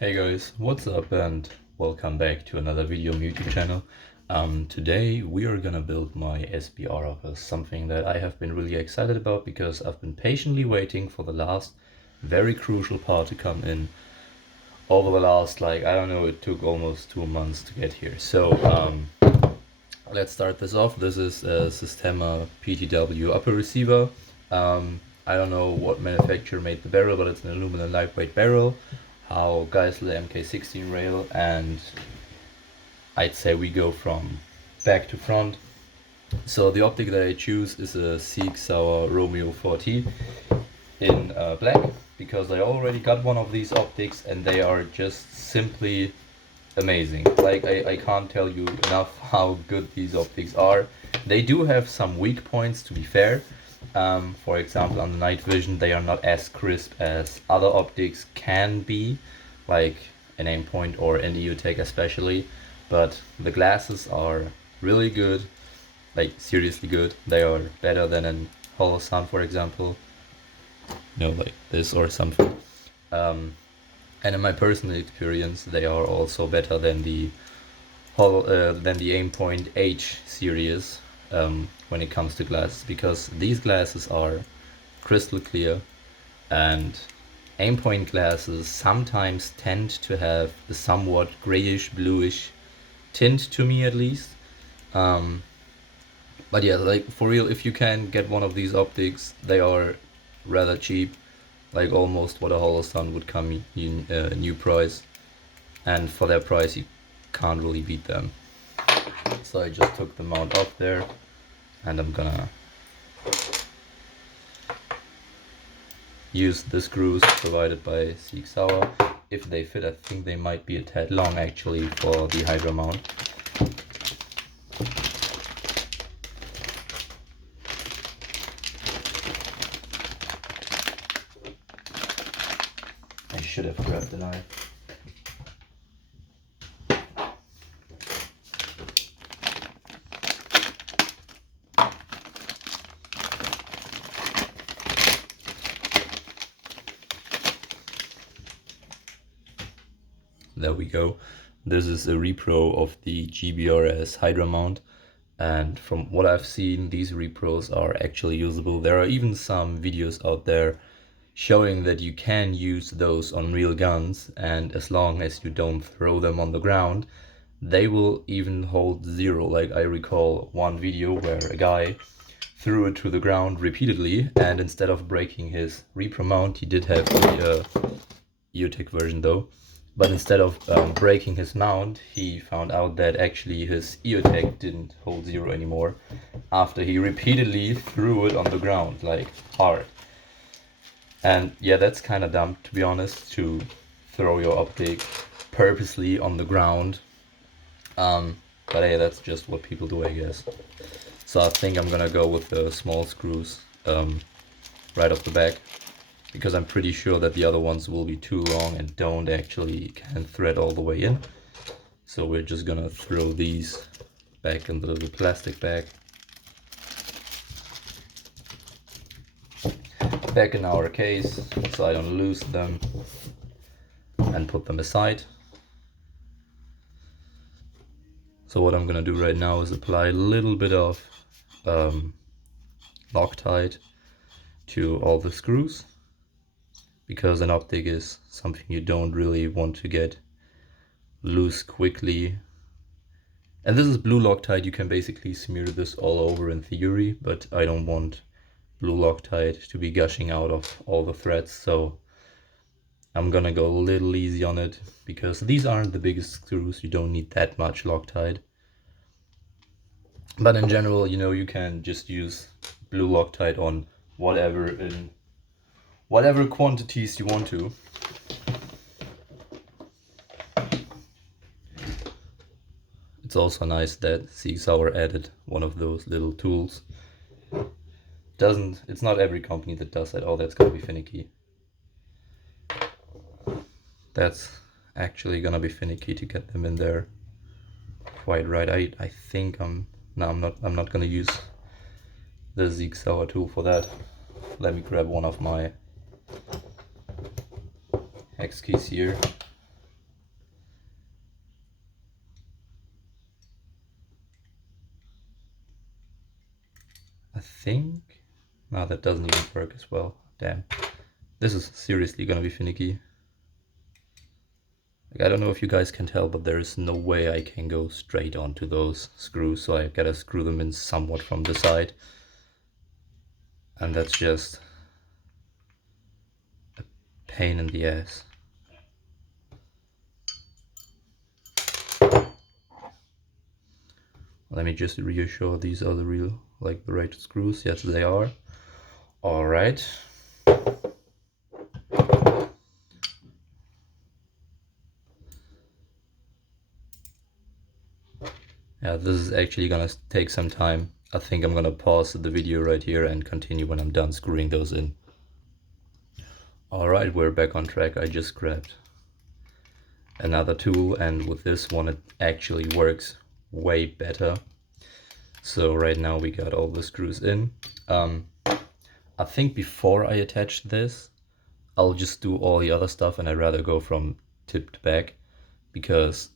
Hey guys, what's up and welcome back to another video on my YouTube channel. Today we are gonna build my Sbr of something that I have been really excited about because I've been patiently waiting for the last very crucial part to come in over the last, I don't know, it took almost 2 months to get here. So let's start this off. This is a Systema PTW upper receiver. I don't know what manufacturer made the barrel, but it's an aluminum lightweight barrel. How Geissele MK16 rail, and I'd say we go from back to front. So the optic that I choose is a Cqbr Romeo 4T in black, because I already got one of these optics and they are just simply amazing. I can't tell you enough how good these optics are. They do have some weak points, to be fair. For example, on the night vision, they are not as crisp as other optics can be, like an aim point or an EOTech especially, but the glasses are really good, like seriously good. They are better than an Holosun, for example, like this or something. And in my personal experience, they are also better than the Aimpoint H series when it comes to glasses, because these glasses are crystal clear, and Aimpoint glasses sometimes tend to have a somewhat grayish bluish tint, to me at least. But yeah, like for real, if you can get one of these optics, they are rather cheap, like almost what a Holosun would come in new price, and for their price you can't really beat them. So I just took the mount off there, and I'm gonna use the screws provided by Cqbr. If they fit, I think they might be a tad long actually for the Hydra mount. I should have grabbed the knife. There we go. This is a repro of the Cqbr Hydra mount, and from what I've seen, these repros are actually usable. There are even some videos out there showing that you can use those on real guns, and as long as you don't throw them on the ground, they will even hold zero. Like, I recall one video where a guy threw it to the ground repeatedly, and instead of breaking his repro mount, he did have the EOTech version though, but instead of breaking his mount, he found out that actually his EOTech didn't hold zero anymore after he repeatedly threw it on the ground, like hard. And yeah, that's kind of dumb, to be honest, to throw your optic purposely on the ground. But hey, that's just what people do, I guess. So I think I'm gonna go with the small screws right off the back, because I'm pretty sure that the other ones will be too long and can't thread all the way in. So we're just gonna throw these back in the little plastic bag, back in our case, so I don't lose them, and put them aside. So what I'm gonna do right now is apply a little bit of Loctite to all the screws, because an optic is something you don't really want to get loose quickly. And this is blue Loctite. You can basically smear this all over in theory, but I don't want blue Loctite to be gushing out of all the threads, so I'm gonna go a little easy on it, because these aren't the biggest screws. You don't need that much Loctite. But in general, you can just use blue Loctite on whatever in whatever quantities you want to. It's also nice that Cqbr added one of those little tools. It's not every company that does that. Oh, that's gonna be finicky. That's actually gonna be finicky to get them in there quite right. I think I'm not gonna use the Cqbr tool for that. Let me grab one of my hex keys here. think... No, that doesn't even work as well. Damn. This is seriously gonna be finicky. Like, I don't know if you guys can tell, but there is no way I can go straight onto those screws, so I gotta screw them in somewhat from the side. And that's just a pain in the ass. Let me just reassure these are the real, like the right screws. Yes, they are. All right. Yeah, this is actually gonna take some time. I think I'm gonna pause the video right here and continue when I'm done screwing those in. All right, we're back on track. I just grabbed another tool, and with this one it actually works way better. So right now we got all the screws in. I think before I attach this, I'll just do all the other stuff, and I'd rather go from tip to back, because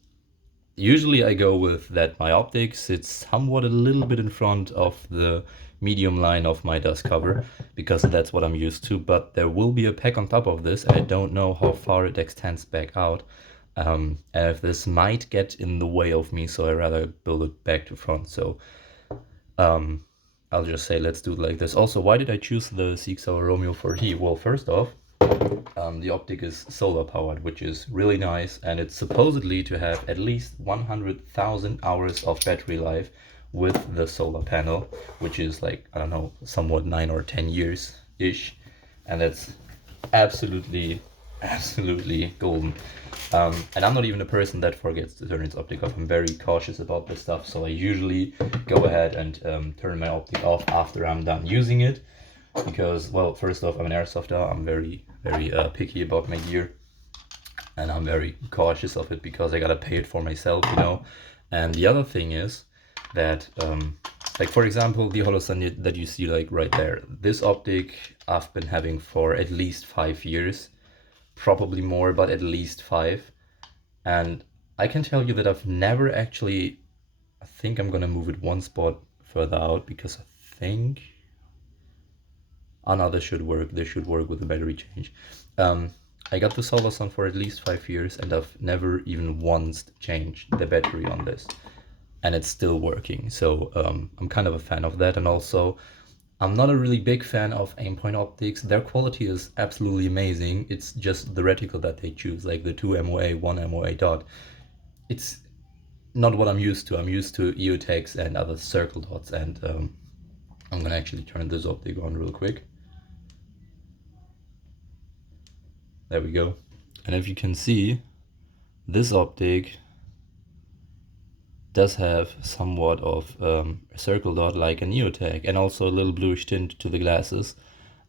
usually I go with that my optic sits somewhat a little bit in front of the medium line of my dust cover, because that's what I'm used to, but there will be a pack on top of this, and I don't know how far it extends back out. And if this might get in the way of me, so I'd rather build it back to front. So I'll just say let's do it like this. Also, why did I choose the Cqbr Romeo 4T? Well, first off, the optic is solar powered, which is really nice, and it's supposedly to have at least 100,000 hours of battery life with the solar panel, which is like, I don't know, somewhat 9 or 10 years ish, and that's absolutely golden. And I'm not even a person that forgets to turn its optic off. I'm very cautious about this stuff, so I usually go ahead and turn my optic off after I'm done using it, because, well, first off, I'm an airsofter. I'm very picky about my gear, and I'm very cautious of it because I gotta pay it for myself, you know. And the other thing is that, like, for example, the Holosun that you see like right there, this optic I've been having for at least 5 years, probably more, but at least 5. And I can tell you that I've never actually, I think I'm gonna move it one spot further out, because I think, oh no, this should work. This should work with the battery change. I got the Holosun for at least 5 years, and I've never even once changed the battery on this, and it's still working. So I'm kind of a fan of that. And also, I'm not a really big fan of aimpoint optics. Their quality is absolutely amazing. It's just the reticle that they choose, like the 2 MOA, 1 MOA dot. It's not what I'm used to. I'm used to EOTechs and other circle dots, and I'm gonna actually turn this optic on real quick. There we go. And if you can see, this optic does have somewhat of a circle dot like an EOTech, and also a little bluish tint to the glasses,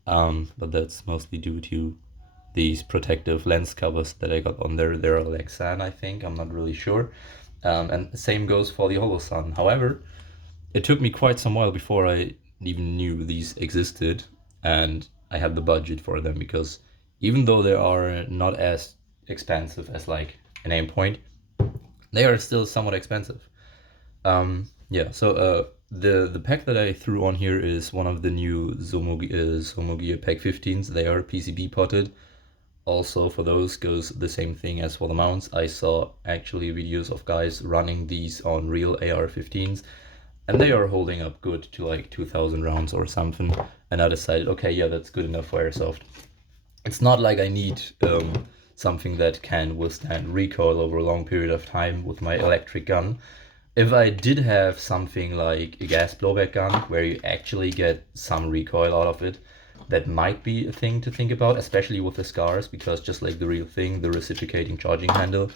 but that's mostly due to these protective lens covers that I got on there. They're Lexan, I think, I'm not really sure. And the same goes for the Holosun. However, it took me quite some while before I even knew these existed, and I had the budget for them, because even though they are not as expensive as like an aimpoint, they are still somewhat expensive. Yeah, so the pack that I threw on here is one of the new Zomogear Pack 15s. They are PCB potted. Also, for those goes the same thing as for the mounts. I saw actually videos of guys running these on real AR-15s, and they are holding up good to like 2,000 rounds or something. And I decided, okay, yeah, that's good enough for airsoft. It's not like I need something that can withstand recoil over a long period of time with my electric gun. If I did have something like a gas blowback gun where you actually get some recoil out of it, that might be a thing to think about, especially with the scars, because just like the real thing, the reciprocating charging handle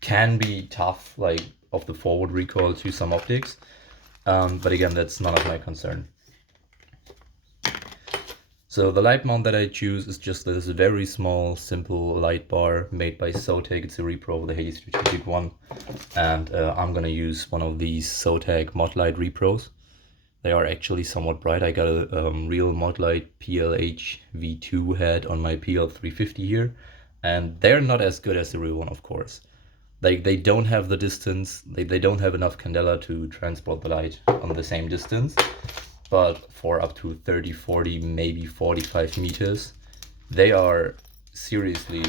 can be tough, like of the forward recoil to some optics. But again, that's none of my concern. So the light mount that I choose is just this very small, simple light bar made by Zotac. It's a repro of the Haley Strategic one. And I'm gonna use one of these Zotac Modlight repros. They are actually somewhat bright. I got a real Modlight PLH V2 head on my PL350 here. And they're not as good as the real one, of course. Like, they don't have the distance, they don't have enough candela to transport the light on the same distance. but for up to 30, 40, maybe 45 meters, they are seriously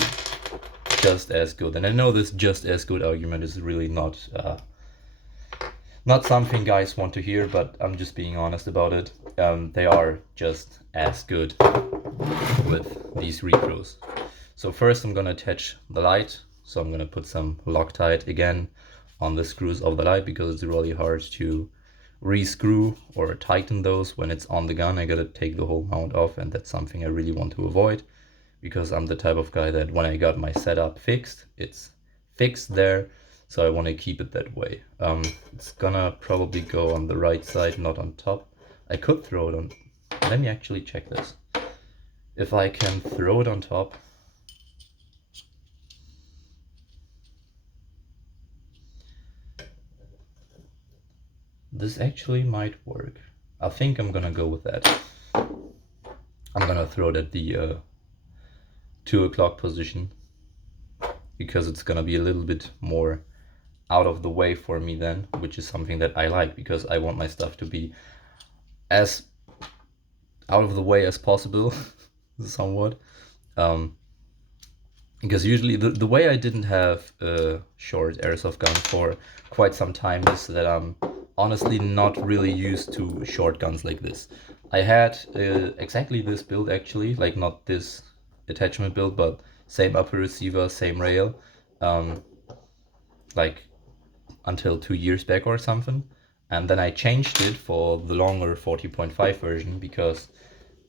just as good. And I know this just as good argument is really not something guys want to hear, but I'm just being honest about it. They are just as good with these repros. So first I'm gonna attach the light. So I'm gonna put some Loctite again on the screws of the light, because it's really hard to re-screw or tighten those when it's on the gun. I gotta take the whole mount off, and that's something I really want to avoid, because I'm the type of guy that when I got my setup fixed, it's fixed there, so I want to keep it that way. It's gonna probably go on the right side, not on top. I could throw it on, let me actually check this. If I can throw it on top, this actually might work. I think I'm gonna go with that. I'm gonna throw it at the 2 o'clock position, because it's gonna be a little bit more out of the way for me then, which is something that I like, because I want my stuff to be as out of the way as possible, somewhat. Because usually the way I didn't have a short airsoft gun for quite some time is that I'm honestly not really used to short guns like this. I had exactly this build actually, like not this attachment build, but same upper receiver, same rail, like until 2 years back or something. And then I changed it for the longer 40.5 version, because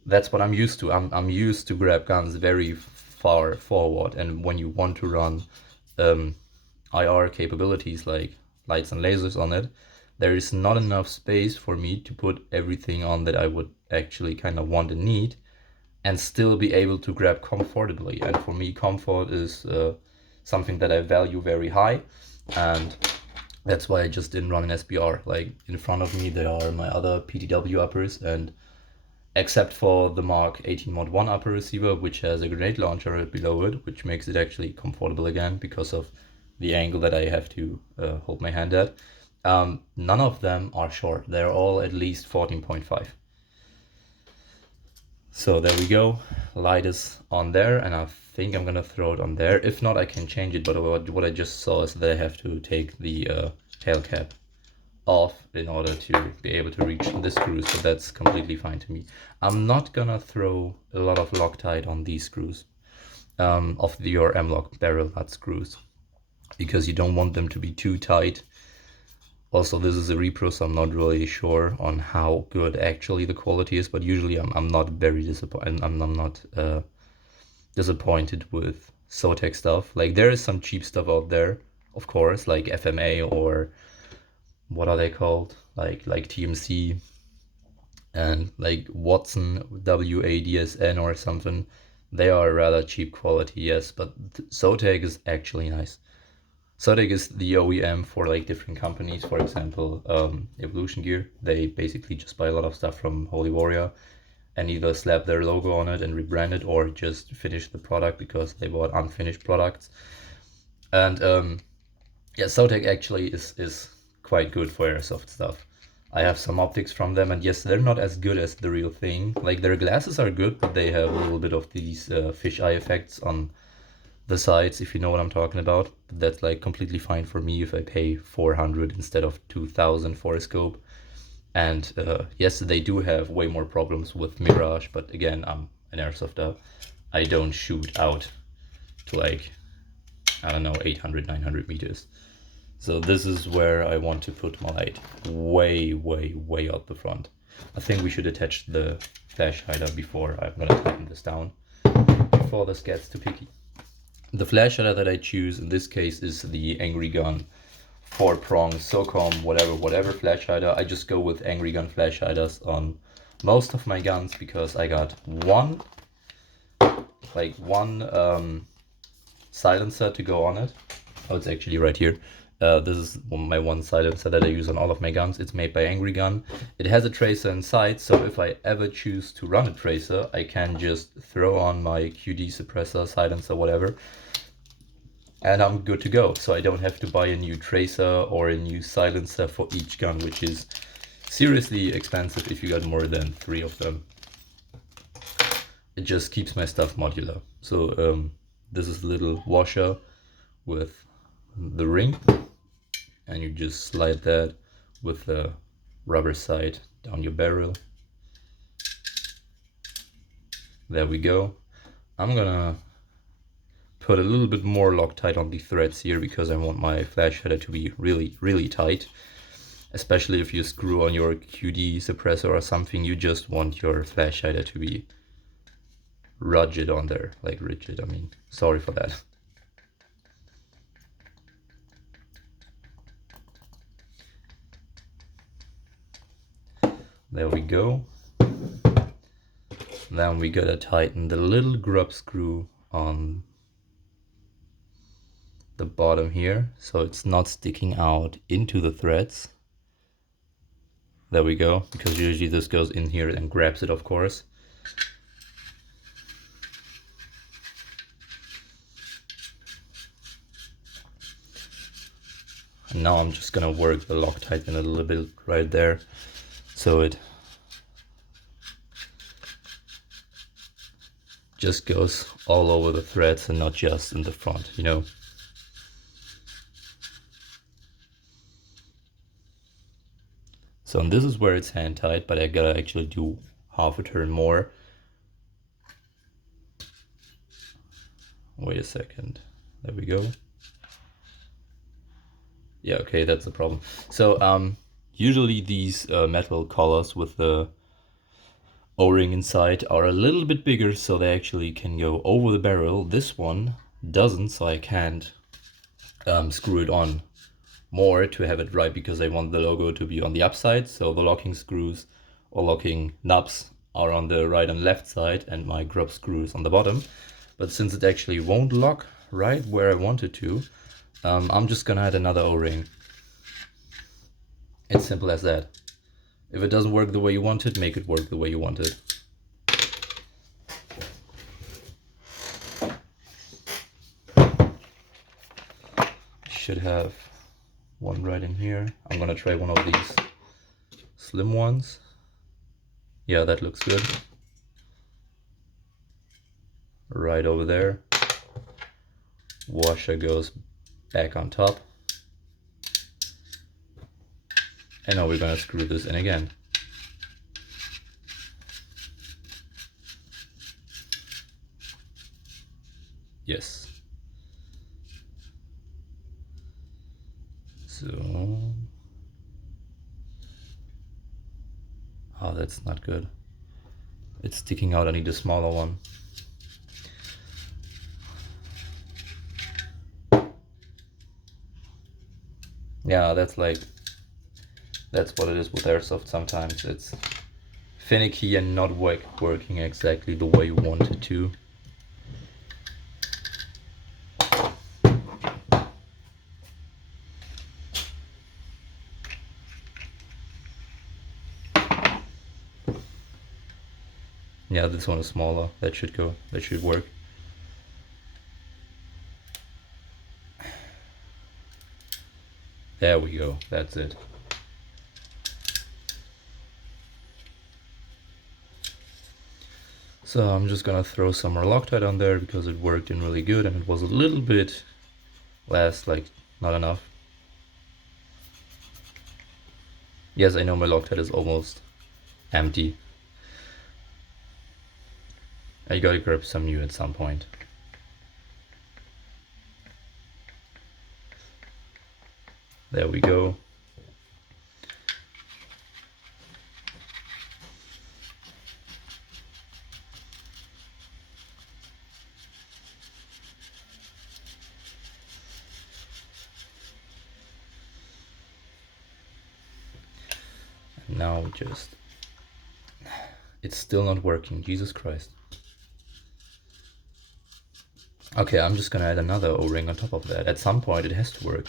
that's what I'm used to. I'm used to grab guns very far forward, and when you want to run IR capabilities like lights and lasers on it, there is not enough space for me to put everything on that I would actually kind of want and need, and still be able to grab comfortably. And for me, comfort is something that I value very high, and that's why I just didn't run an SBR. Like in front of me there are my other PTW uppers, and except for the Mark 18 Mod 1 upper receiver, which has a grenade launcher right below it, which makes it actually comfortable again because of the angle that I have to hold my hand at. None of them are short. They're all at least 14.5. So there we go. Light is on there, and I think I'm gonna throw it on there. If not, I can change it, but what I just saw is that I have to take the tail cap off in order to be able to reach the screws, so that's completely fine to me. I'm not gonna throw a lot of Loctite on these screws, of your M-LOK barrel nut screws, because you don't want them to be too tight. Also, this is a repro, so I'm not really sure on how good actually the quality is, but usually I'm not very disappointed. I'm not disappointed with Zotac stuff. Like there is some cheap stuff out there, of course, like FMA, or what are they called? Like TMC and like Watson WADSN or something. They are rather cheap quality, yes, but Zotac is actually nice. Zotac is the OEM for like different companies. For example, Evolution Gear. They basically just buy a lot of stuff from Holy Warrior and either slap their logo on it and rebrand it, or just finish the product because they bought unfinished products. And yeah, Zotac actually is quite good for airsoft stuff. I have some optics from them, and yes, they're not as good as the real thing. Like their glasses are good, but they have a little bit of these fisheye effects on the sides, if you know what I'm talking about. But that's like completely fine for me if I pay 400 instead of 2000 for a scope. And yes, they do have way more problems with mirage, but again, I'm an airsofter. I don't shoot out to like, I don't know, 800, 900 meters. So this is where I want to put my light, way, way, way out the front. I think we should attach the flash hider before I'm gonna tighten this down, before this gets too picky. The flash hider that I choose in this case is the Angry Gun 4-prong SOCOM whatever flash hider. I just go with Angry Gun flash hiders on most of my guns, because I got one silencer to go on it. Oh, it's actually right here. This is my one silencer that I use on all of my guns. It's made by Angry Gun. It has a tracer inside, so if I ever choose to run a tracer, I can just throw on my QD suppressor, silencer, whatever, and I'm good to go. So I don't have to buy a new tracer or a new silencer for each gun, which is seriously expensive if you got more than 3 of them. It just keeps my stuff modular. So this is a little washer with the ring, and you just slide that with the rubber side down your barrel. There we go. I'm gonna put a little bit more Loctite on the threads here because I want my flash header to be really tight. Especially if you screw on your QD suppressor or something, you just want your flash header to be rigid on there, like rigid, I mean, sorry for that. There we go. Then we gotta tighten the little grub screw on the bottom here, so it's not sticking out into the threads. There we go, because usually this goes in here and grabs it, of course. And now I'm just gonna work the Loctite in a little bit right there, so it just goes all over the threads and not just in the front, you know. So and this is where it's hand tight, but I gotta actually do half a turn more. Wait a second, there we go. Yeah, okay, that's the problem. So usually these metal collars with the O-ring inside are a little bit bigger, so they actually can go over the barrel. This one doesn't, so I can't screw it on more to have it right, because I want the logo to be on the upside, so the locking screws or locking knobs are on the right and left side and my grub screw is on the bottom. But since it actually won't lock right where I want it to, I'm just gonna add another O-ring. It's simple as that. If it doesn't work the way you want it, make it work the way you want it. Should have one right in here. I'm gonna try one of these slim ones. Yeah, that looks good. Right over there. Washer goes back on top. And now we're gonna screw this in again. Yes. So, oh, that's not good. It's sticking out. I need a smaller one. Yeah, that's what it is with airsoft sometimes. It's finicky and not working exactly the way you want it to. Yeah, this one is smaller. That should work. There we go, that's it. So I'm just gonna throw some more Loctite on there because it worked in really good and it was a little bit less, like not enough. Yes, I know my Loctite is almost empty. I gotta grab some new at some point. There we go. And now it's still not working, Jesus Christ. Okay, I'm just gonna add another O-ring on top of that. At some point it has to work.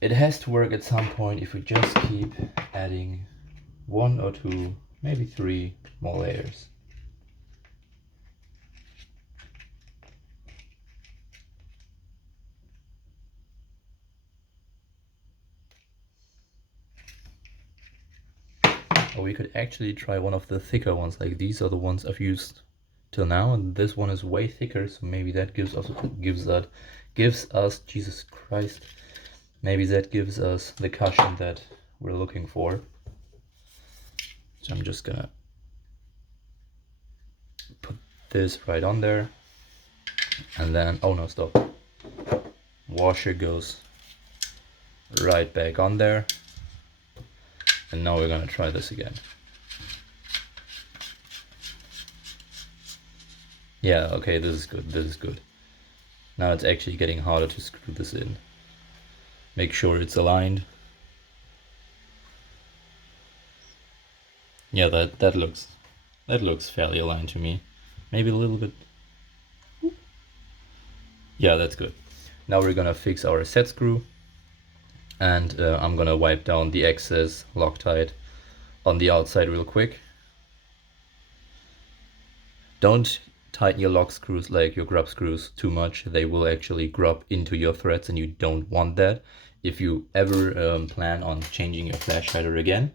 It has to work at some point if we just keep adding 1 or 2, maybe 3 more layers. Or we could actually try one of the thicker ones, like these are the ones I've used till now, and this one is way thicker, so maybe that gives us Jesus Christ, maybe that gives us the cushion that we're looking for. So I'm just gonna put this right on there, and then, oh no, stop, washer goes right back on there. And now we're gonna try this again. Yeah, okay, this is good, this is good. Now it's actually getting harder to screw this in. Make sure it's aligned. Yeah, that looks fairly aligned to me. Maybe a little bit. Yeah, that's good. Now we're gonna fix our set screw, and I'm gonna wipe down the excess Loctite on the outside real quick. Don't tighten your lock screws like your grub screws too much. They will actually grub into your threads, and you don't want that. If you ever plan on changing your flash hider again,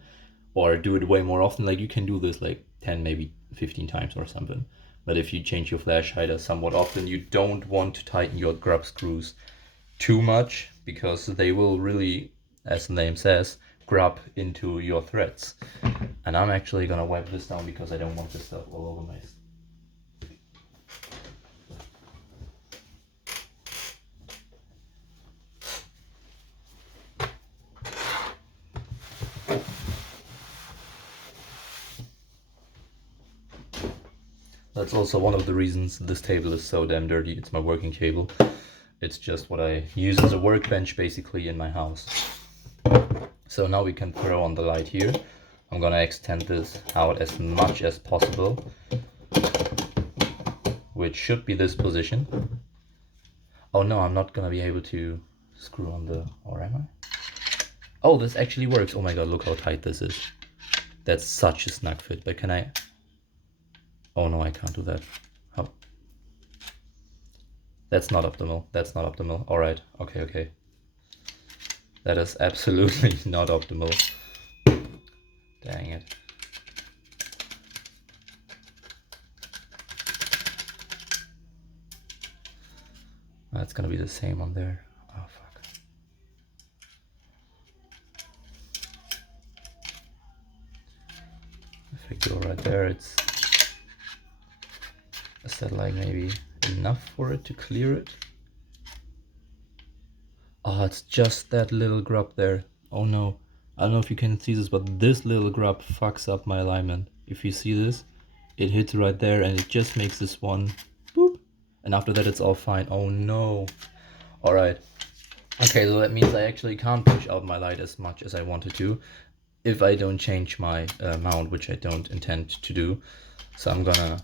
or do it way more often, like you can do this like 10, maybe 15 times or something. But if you change your flash hider somewhat often, you don't want to tighten your grub screws too much, because they will really, as the name says, grub into your threads. And I'm actually gonna wipe this down because I don't want this stuff all over my. That's also one of the reasons this table is so damn dirty. It's my working table. It's just what I use as a workbench basically in my house. So now we can throw on the light here. I'm gonna extend this out as much as possible, which should be this position. Oh no, I'm not gonna be able to screw on the, or am I? Oh, this actually works. Oh my god, look how tight this is. That's such a snug fit, but can I? Oh no, I can't do that. How? That's not optimal. That's not optimal. All right. Okay, okay. That is absolutely not optimal. Dang it. That's gonna be the same on there. Oh fuck. If I go right there, it's. Is that like maybe enough for it to clear it? Oh, it's just that little grub there. Oh no. I don't know if you can see this, but this little grub fucks up my alignment. If you see this, it hits right there and it just makes this one boop. And after that it's all fine. Oh no. Alright. Okay, so that means I actually can't push out my light as much as I wanted to if I don't change my mount, which I don't intend to do. So I'm gonna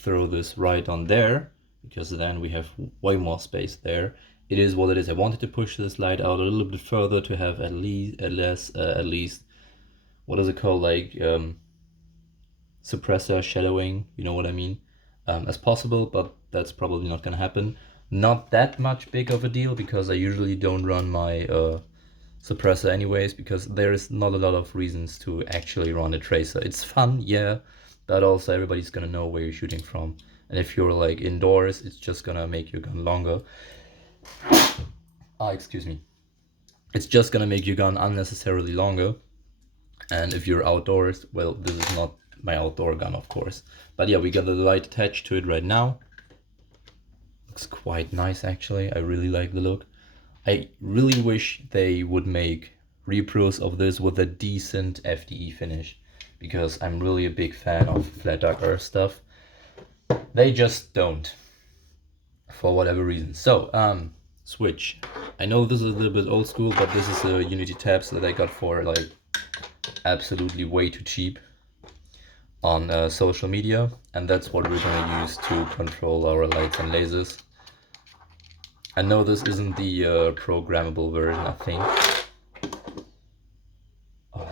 throw this right on there, because then we have way more space there. It is what it is. I wanted to push this light out a little bit further to have at least what is it called, like suppressor shadowing, you know what I mean, as possible, but that's probably not gonna happen. Not that much big of a deal, because I usually don't run my suppressor anyways, because there is not a lot of reasons to actually run a tracer. It's fun, yeah, but also everybody's gonna know where you're shooting from. And if you're like indoors, it's just gonna make your gun longer. Excuse me. It's just gonna make your gun unnecessarily longer. And if you're outdoors, well, this is not my outdoor gun, of course. But yeah, we got the light attached to it right now. Looks quite nice, actually. I really like the look. I really wish they would make repros of this with a decent FDE finish, because I'm really a big fan of flat dark earth stuff. They just don't, for whatever reason. So, switch. I know this is a little bit old school, but this is a Unity tabs that I got for like absolutely way too cheap on social media, and that's what we're gonna use to control our lights and lasers. I know this isn't the programmable version, I think. Oh.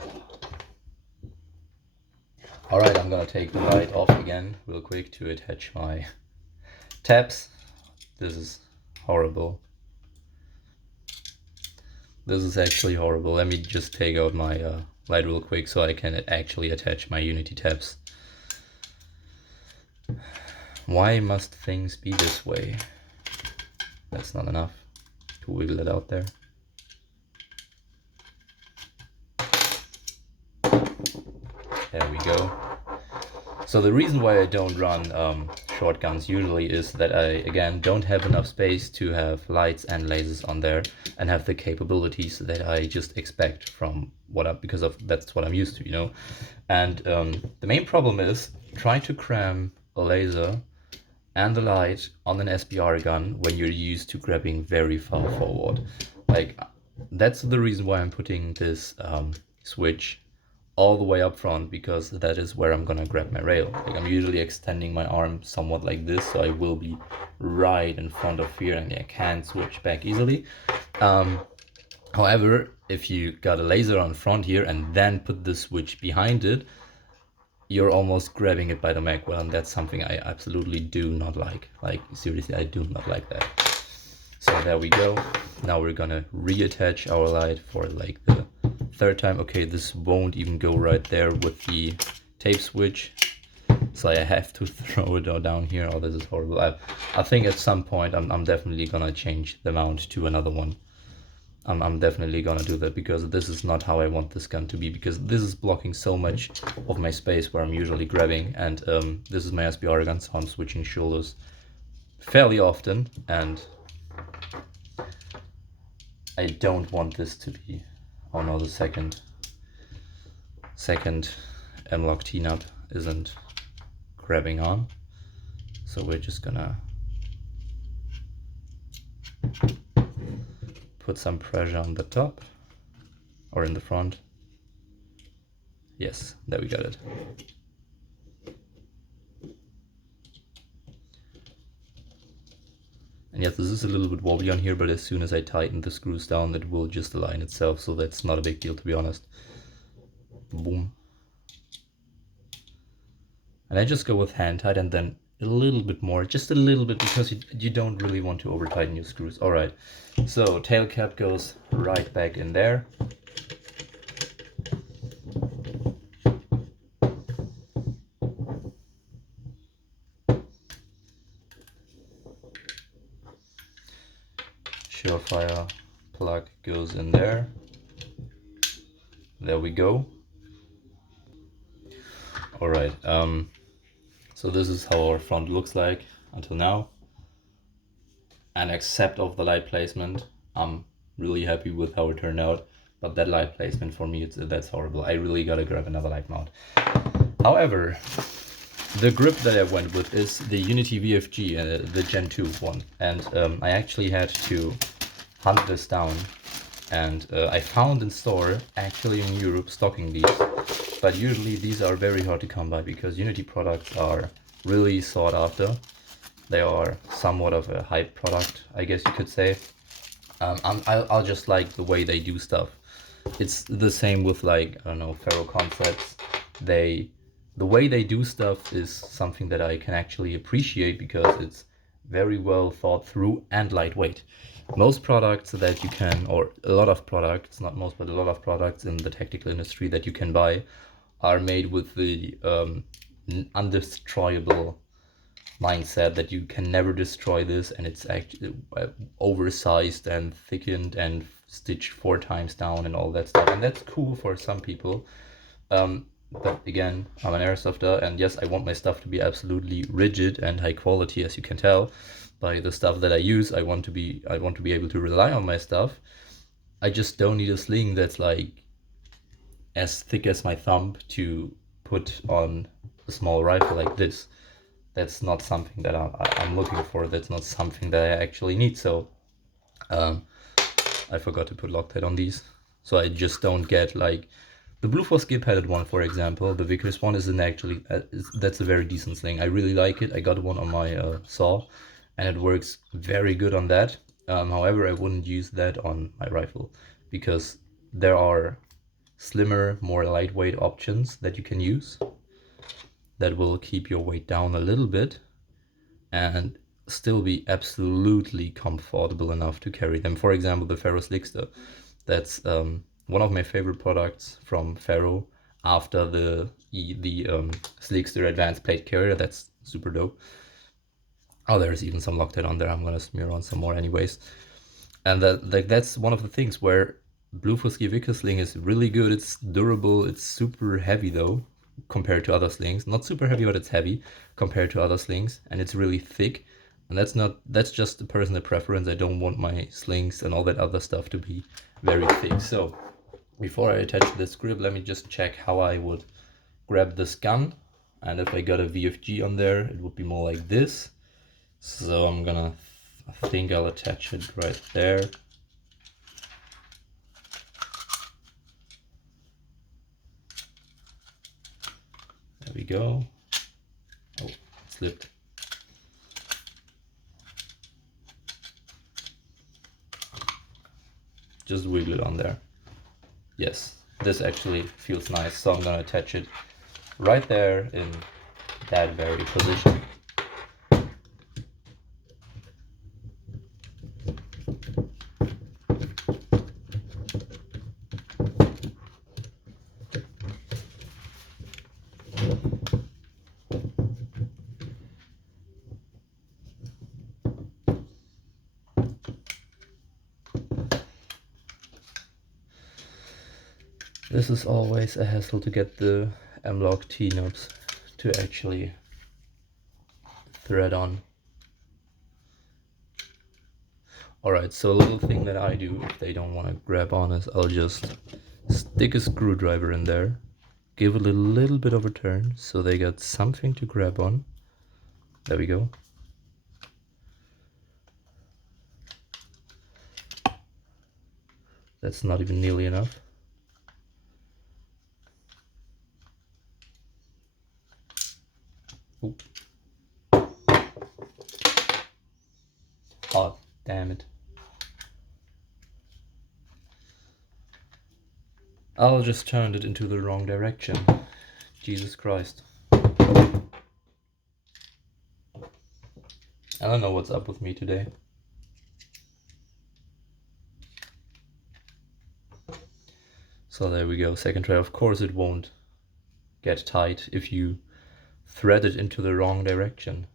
Alright, I'm gonna take the light off again real quick to attach my tabs. This is horrible. This is actually horrible. Let me just take out my light real quick so I can actually attach my Unity tabs. Why must things be this way? That's not enough to wiggle it out there. There we go. So the reason why I don't run shotguns usually is that I, again, don't have enough space to have lights and lasers on there and have the capabilities that I just expect from because that's what I'm used to, you know. And the main problem is trying to cram a laser and the light on an SBR gun when you're used to grabbing very far forward. Like, that's the reason why I'm putting this switch all the way up front, because that is where I'm gonna grab my rail. Like, I'm usually extending my arm somewhat like this, so I will be right in front of here and I can't switch back easily. However, if you got a laser on front here and then put the switch behind it, you're almost grabbing it by the magpul, and that's something I absolutely do not like. Like, seriously, I do not like that. So there we go. Now we're gonna reattach our light for like the third time. Okay, this won't even go right there with the tape switch, so I have to throw it down here. Oh, this is horrible. I think at some point I'm definitely gonna change the mount to another one. I'm definitely gonna do that, because this is not how I want this gun to be, because this is blocking so much of my space where I'm usually grabbing, and this is my SBR gun, so I'm switching shoulders fairly often, and I don't want this to be, oh no, the second M-lock T-nut isn't grabbing on, so we're just gonna put some pressure on the top or in the front. Yes, there we got it. And yes, this is a little bit wobbly on here, but as soon as I tighten the screws down, it will just align itself, so that's not a big deal, to be honest. Boom. And I just go with hand tight and then a little bit more, just a little bit, because you don't really want to over tighten your screws. All right, so tail cap goes right back in there. Surefire plug goes in there. There we go. All right, so this is how our front looks like until now. And except of the light placement, I'm really happy with how it turned out. But that light placement for me, that's horrible. I really gotta grab another light mount. However, the grip that I went with is the Unity VFG, the Gen 2 one. And I actually had to hunt this down. And I found in store, actually in Europe, stocking these. But usually these are very hard to come by, because Unity products are really sought after. They are somewhat of a hype product, I guess you could say. I'll just like the way they do stuff. It's the same with, like, I don't know, Ferro Concepts. The way they do stuff is something that I can actually appreciate, because it's very well thought through and lightweight. Most products that you can, or a lot of products, not most, but a lot of products in the technical industry that you can buy are made with the undestroyable mindset that you can never destroy this, and it's actually oversized and thickened and stitched 4 times down and all that stuff, and that's cool for some people. But again, I'm an airsofter, and yes, I want my stuff to be absolutely rigid and high quality, as you can tell by the stuff that I use. I want to be able to rely on my stuff. I just don't need a sling that's like as thick as my thumb to put on a small rifle like this. That's not something that I'm looking for. That's not something that I actually need. So I forgot to put Loctite on these, so I just don't get, like, the Blue Force Skip headed one, for example. The Vickers one isn't actually, that's a very decent sling. I really like it. I got one on my saw, and it works very good on that. However, I wouldn't use that on my rifle, because there are slimmer, more lightweight options that you can use that will keep your weight down a little bit and still be absolutely comfortable enough to carry them. For example, the Ferro Slickster, that's one of my favorite products from Ferro after the Cqbr Advanced Plate Carrier. That's super dope. Oh, there's even some Loctite on there. I'm gonna smear on some more anyways. And that's one of the things where Bluefuski Vickers sling is really good. It's durable. It's super heavy though compared to other slings. Not super heavy, but it's heavy compared to other slings, and it's really thick. And that's just a personal preference. I don't want my slings and all that other stuff to be very thick. So before I attach this grip, let me just check how I would grab this gun. And if I got a VFG on there, it would be more like this. So I think I'll attach it right there. There we go. Oh, it slipped. Just wiggle it on there. Yes, this actually feels nice, so I'm gonna attach it right there in that very position. This is always a hassle to get the M-Lock T-nubs to actually thread on. Alright, so a little thing that I do if they don't want to grab on is I'll just stick a screwdriver in there, give it a little bit of a turn so they got something to grab on. There we go. That's not even nearly enough. Oop. Oh, damn it. I'll just turned it into the wrong direction. Jesus Christ. I don't know what's up with me today. So there we go, second try. Of course it won't get tight if you thread it into the wrong direction.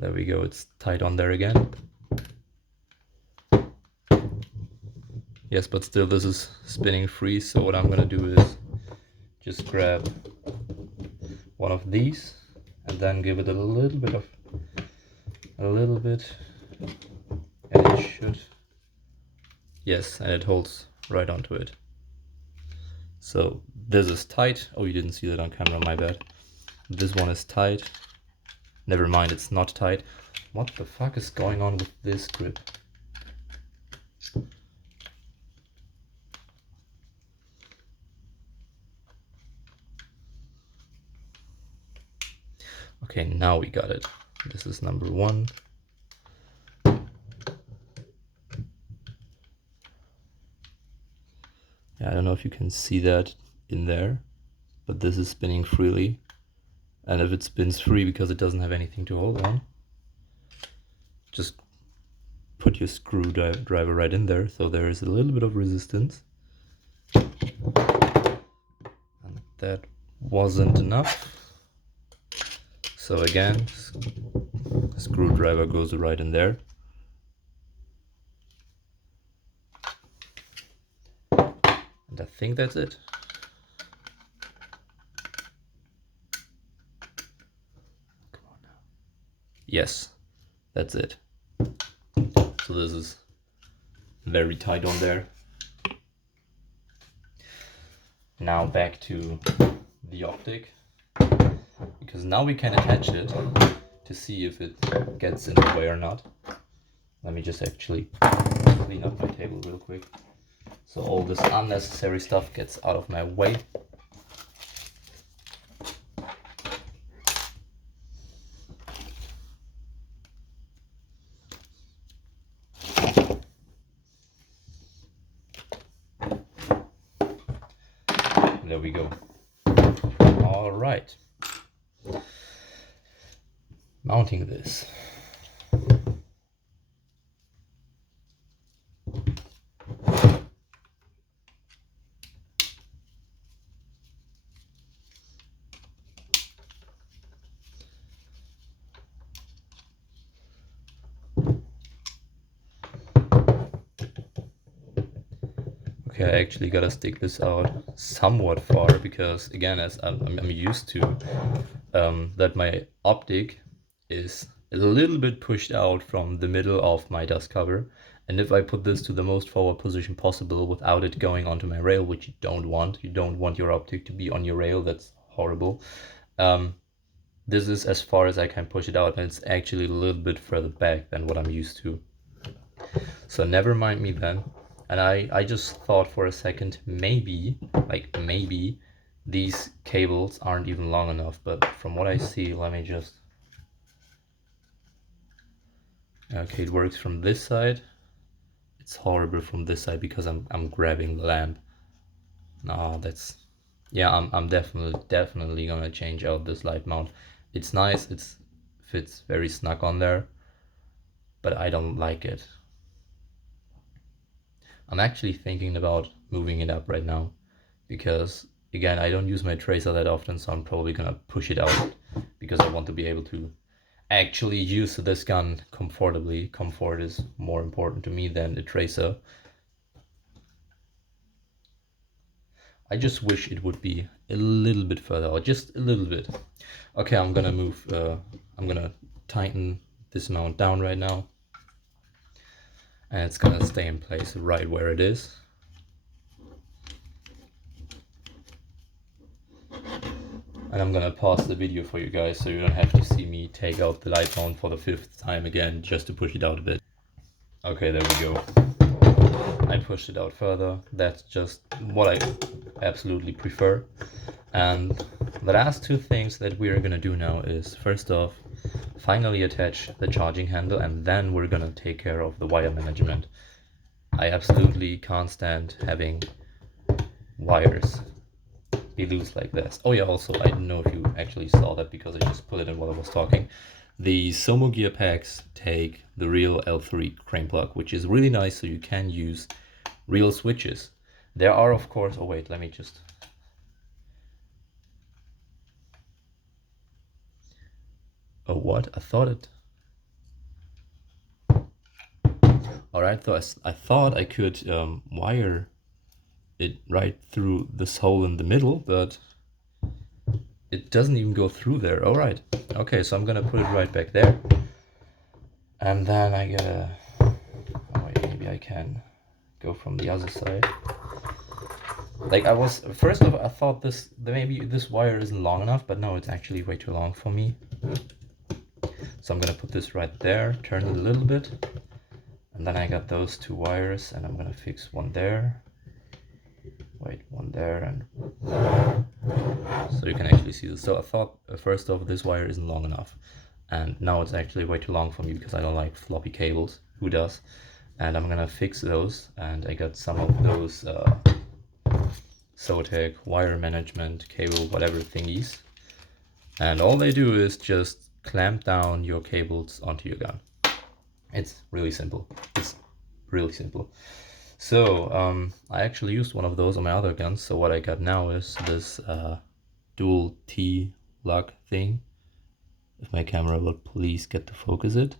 There we go, it's tight on there again. Yes, but still this is spinning free, so what I'm gonna do is just grab one of these and then give it a little bit, and it should, yes, and it holds right onto it. So this is tight. Oh, you didn't see that on camera, my bad. This one is tight. Never mind, it's not tight. What the fuck is going on with this grip? Okay, now we got it. This is number one. Yeah, I don't know if you can see that in there, but this is spinning freely. And if it spins free because it doesn't have anything to hold on, just put your screwdriver right in there, so there is a little bit of resistance. And that wasn't enough. So again, screwdriver goes right in there. And I think that's it. Come on now. Yes, that's it. So this is very tight on there. Now back to the optic, because now we can attach it to see if it gets in the way or not. Let me just actually clean up my table real quick so all this unnecessary stuff gets out of my way. There we go. All right. Mounting this. Okay, I actually gotta stick this out somewhat far because, again, as I'm used to, that my optic is a little bit pushed out from the middle of my dust cover. And if I put this to the most forward position possible without it going onto my rail, which you don't want your optic to be on your rail, that's horrible. This is as far as I can push it out, and it's actually a little bit further back than what I'm used to. So never mind me then. And I just thought for a second, maybe these cables aren't even long enough, but from what I see, let me just... Okay, it works from this side. It's horrible from this side because I'm grabbing the lamp. No, that's... Yeah, I'm definitely gonna change out this light mount. It's nice, it fits very snug on there, but I don't like it. I'm actually thinking about moving it up right now because, again, I don't use my tracer that often, so I'm probably gonna push it out because I want to be able to actually use this gun comfortably. Comfort is more important to me than the tracer. I just wish it would be a little bit further out, just a little bit. Okay, I'm gonna move, I'm gonna tighten this mount down right now. And it's gonna stay in place right where it is. And I'm gonna pause the video for you guys so you don't have to see me take out the light mount for the 5th time again just to push it out a bit. Okay, there we go. I pushed it out further. That's just what I absolutely prefer. And the last two things that we are gonna do now is, first off, finally attach the charging handle, and then we're gonna take care of the wire management. I absolutely can't stand having wires be loose like this. Oh yeah, also, I don't know if you actually saw that because I just put it in while I was talking. The Somo gear packs take the real L3 crane plug, which is really nice, so you can use real switches. There are, of course... Oh wait, let me just... Oh, what? I thought it... Alright, so I thought I could wire it right through this hole in the middle, but it doesn't even go through there. Alright, okay, so I'm gonna put it right back there. And then I gotta... Oh wait, maybe I can go from the other side. Like, I was... First off, I thought maybe this wire isn't long enough, but no, it's actually way too long for me. So I'm gonna put this right there, turn it a little bit, and then I got those two wires, and I'm gonna fix one there. Wait, one there, and so you can actually see this. So I thought, first off, this wire isn't long enough, and now it's actually way too long for me because I don't like floppy cables. Who does? And I'm gonna fix those, and I got some of those Zotac wire management cable whatever thingies, and all they do is just clamp down your cables onto your gun. It's really simple. It's really simple. So I actually used one of those on my other guns. So what I got now is this dual T lock thing. If my camera will please get to focus it.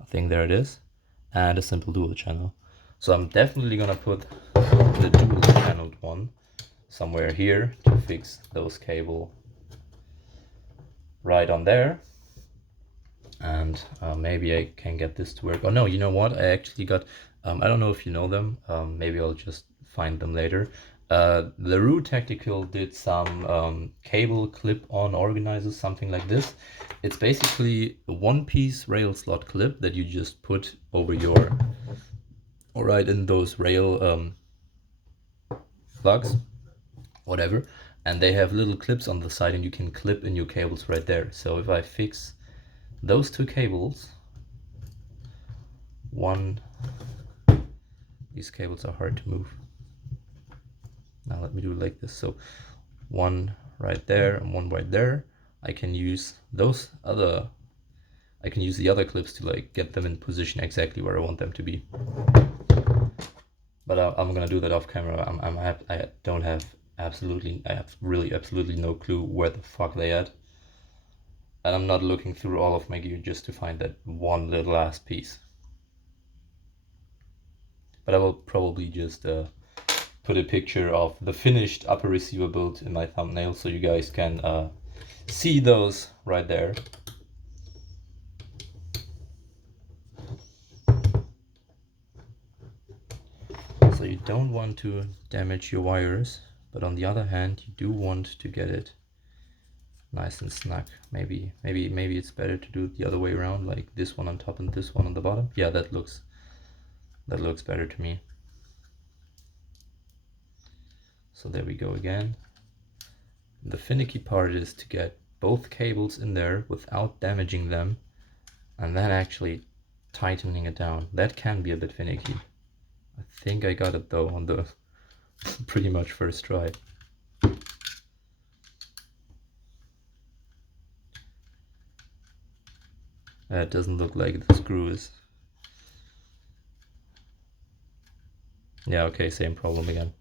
I think there it is. And a simple dual channel. So I'm definitely gonna put the dual channeled one somewhere here to fix those cable right on there. And maybe I can get this to work. Oh no, you know what? I actually got, I don't know if you know them, maybe I'll just find them later. LaRue Tactical did some cable clip-on organizers, something like this. It's basically a one-piece rail slot clip that you just put over your, or right in those rail plugs, whatever. And they have little clips on the side and you can clip in your cables right there. So if I fix those two cables, these cables are hard to move. Now let me do it like this. So one right there and one right there, I can use the other clips to like get them in position exactly where I want them to be. But I'm gonna do that off camera. I have really absolutely no clue where the fuck they at. And I'm not looking through all of my gear just to find that one little last piece. But I will probably just put a picture of the finished upper receiver build in my thumbnail so you guys can see those right there. So you don't want to damage your wires, but on the other hand, you do want to get it nice and snug. Maybe it's better to do it the other way around, like this one on top and this one on the bottom. Yeah, that looks better to me. So there we go again. The finicky part is to get both cables in there without damaging them, and then actually tightening it down. That can be a bit finicky. I think I got it though on the pretty much first try. It doesn't look like the screw is. Yeah, okay, same problem again.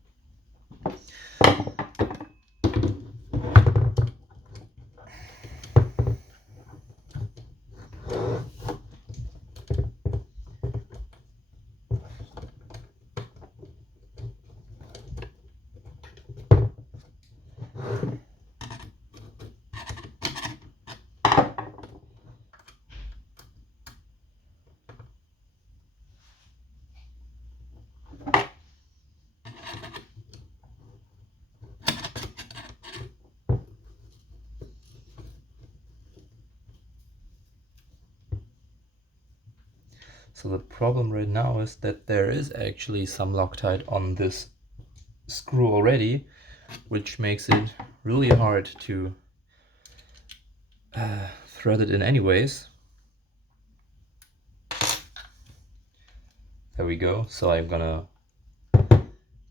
So the problem right now is that there is actually some Loctite on this screw already, which makes it really hard to thread it in anyways. There we go. So I'm gonna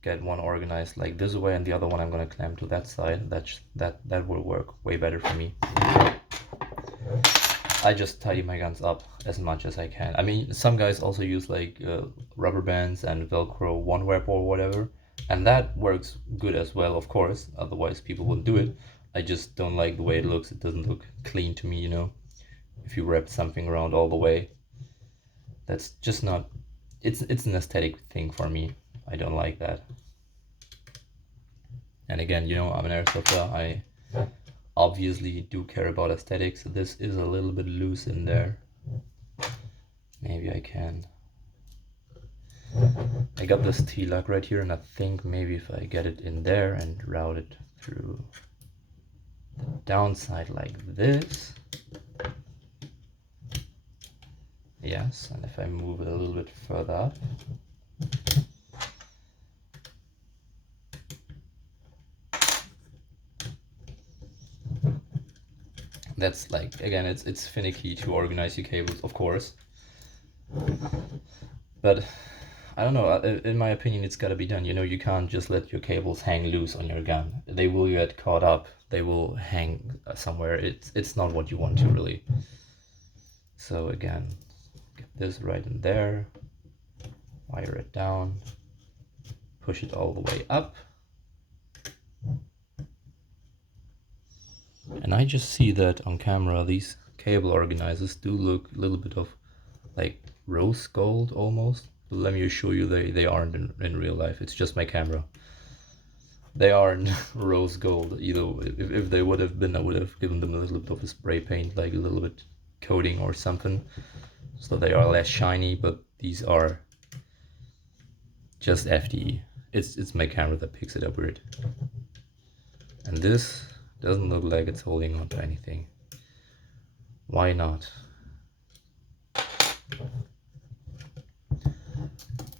get one organized like this way and the other one I'm gonna clamp to that side. That will work way better for me. I just tidy my guns up as much as I can. I mean, some guys also use like rubber bands and Velcro one wrap or whatever, and that works good as well, of course. Otherwise, people wouldn't do it. I just don't like the way it looks. It doesn't look clean to me, you know. If you wrap something around all the way, that's just not. It's an aesthetic thing for me. I don't like that. And again, you know, I'm an airsofter. I obviously do care about aesthetics. So this is a little bit loose in there. Maybe I can. I got this T-lock right here, and I think maybe if I get it in there and route it through the downside like this. Yes, and if I move it a little bit further up. That's like, again, it's finicky to organize your cables, of course. But I don't know, in my opinion, it's gotta be done. You know, you can't just let your cables hang loose on your gun. They will get caught up. They will hang somewhere. It's not what you want to really. So again, get this right in there, wire it down, push it all the way up. And I just see that on camera, these cable organizers do look a little bit of like rose gold almost. Let me assure you, they aren't in real life. It's just my camera. They aren't rose gold either. If they would have been, I would have given them a little bit of a spray paint, like a little bit coating or something, so they are less shiny. But these are just FDE. It's my camera that picks it up weird. And this doesn't look like it's holding on to anything. Why not?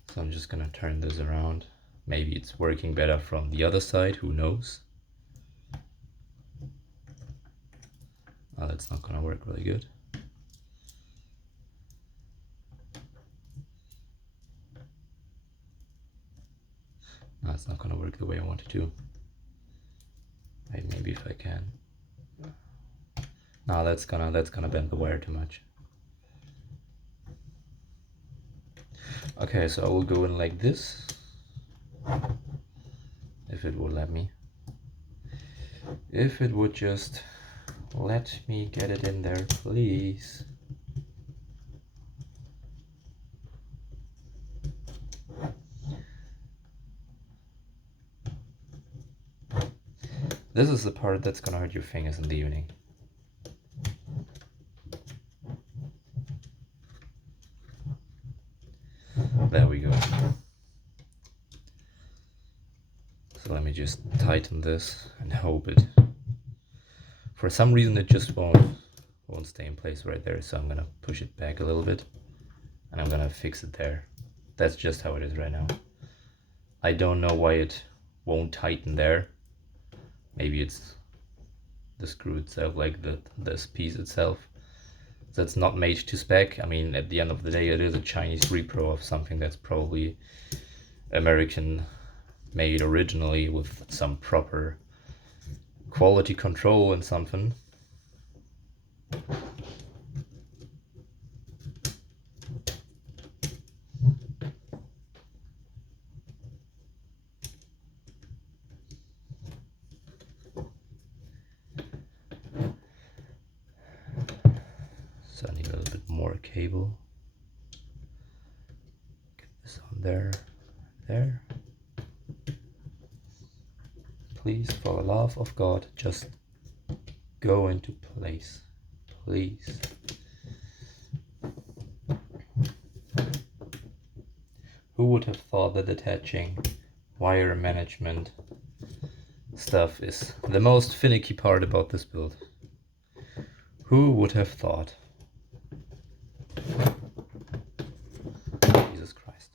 So I'm just gonna turn this around. Maybe it's working better from the other side, who knows? Oh, that's not gonna work really good. No, it's not gonna work the way I want it to. Wait, maybe if I can. No, that's gonna bend the wire too much. Okay, so I will go in like this, if it would let me. If it would just let me get it in there, please. This is the part that's gonna hurt your fingers in the evening. There we go. So let me just tighten this and hope it, for some reason it just won't stay in place right there, so I'm gonna push it back a little bit and I'm gonna fix it there. That's just how it is right now. I don't know why it won't tighten there. Maybe it's the screw itself, like this piece itself, that's not made to spec. I mean, at the end of the day, it is a Chinese repro of something that's probably American made originally with some proper quality control and something. So I need a little bit more cable. Get this on there, there. Please, for the love of God, just go into place, please. Who would have thought that attaching wire management stuff is the most finicky part about this build? Who would have thought? Jesus Christ.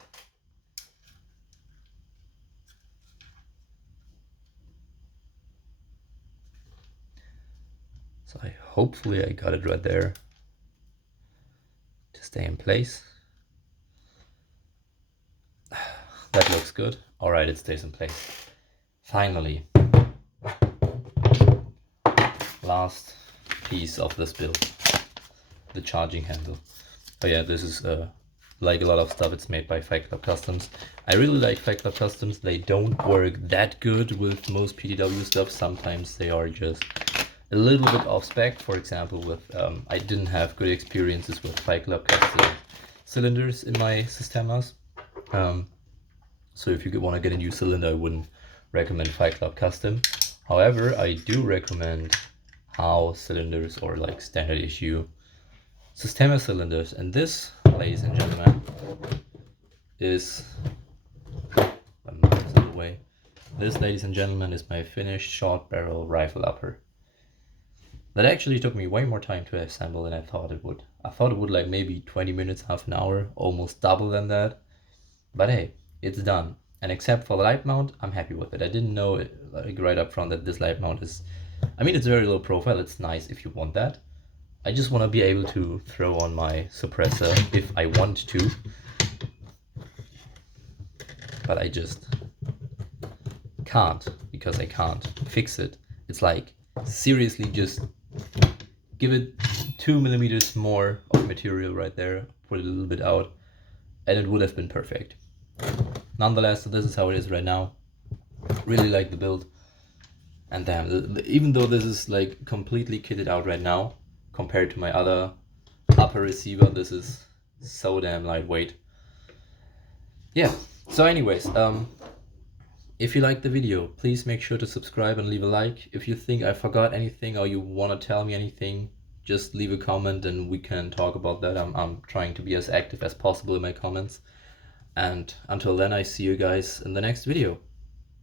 So hopefully I got it right there to stay in place. That looks good. All right, it stays in place. Finally. Last piece of this build. The charging handle. Oh yeah, this is like a lot of stuff, it's made by Fight Club Customs. I really like Fight Club Customs. They don't work that good with most PTW stuff. Sometimes they are just a little bit off spec. For example, with I didn't have good experiences with Fight Club Custom cylinders in my Systemas. So if you want to get a new cylinder, I wouldn't recommend Fight Club Custom. However, I do recommend HAO cylinders or like standard issue Systema cylinders. And this, ladies and gentlemen, is, this, ladies and gentlemen, is my finished short barrel rifle upper. That actually took me way more time to assemble than I thought it would. I thought it would like maybe 20 minutes, half an hour, almost double than that. But hey, it's done. And except for the light mount, I'm happy with it. I didn't know it, like right up front, that this light mount is, I mean, it's very low profile. It's nice if you want that. I just want to be able to throw on my suppressor if I want to. But I just can't, because I can't fix it. It's like, seriously, just give it 2 millimeters more of material right there, put it a little bit out, and it would have been perfect. Nonetheless, this is how it is right now. Really like the build. And damn, even though this is like completely kitted out right now, compared to my other upper receiver, this is so damn lightweight. Yeah, so anyways, if you liked the video, please make sure to subscribe and leave a like. If you think I forgot anything or you want to tell me anything, just leave a comment and we can talk about that. I'm trying to be as active as possible in my comments. And until then, I see you guys in the next video.